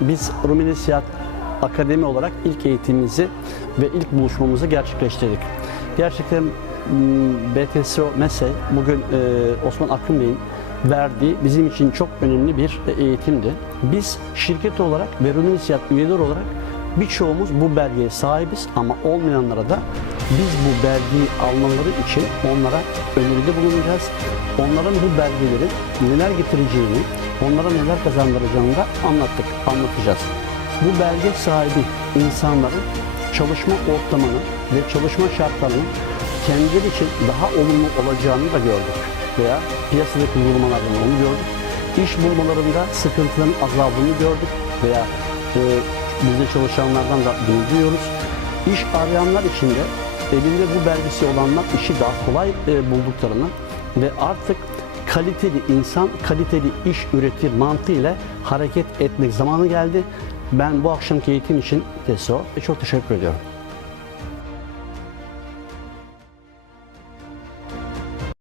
Biz Rumeli Seyahat Akademi olarak ilk eğitimimizi ve ilk buluşmamızı gerçekleştirdik. Gerçekten m, BTSO MESE bugün e, Osman Akın Bey'in verdiği bizim için çok önemli bir e, eğitimdi. Biz şirket olarak ve Rumeli Seyahat üyeleri olarak birçoğumuz bu belgeye sahibiz ama olmayanlara da biz bu belgeyi almaları için onlara öneride bulunacağız. Onların bu belgelerin neler getireceğini, onlara neler kazandıracağını da anlattık, anlatacağız. Bu belge sahibi insanların çalışma ortamını ve çalışma şartlarının kendileri için daha olumlu olacağını da gördük. Veya piyasadaki uygulamalardan onu gördük. İş bulmalarında sıkıntıların azaldığını gördük. Veya e, bizde çalışanlardan da bunu duyuyoruz. İş arayanlar için de elinde bu belgesi olanlar işi daha kolay e, bulduklarını ve artık kaliteli insan kaliteli iş üretir mantığıyla hareket etmek zamanı geldi. Ben bu akşamki eğitim için TESO çok teşekkür ediyorum.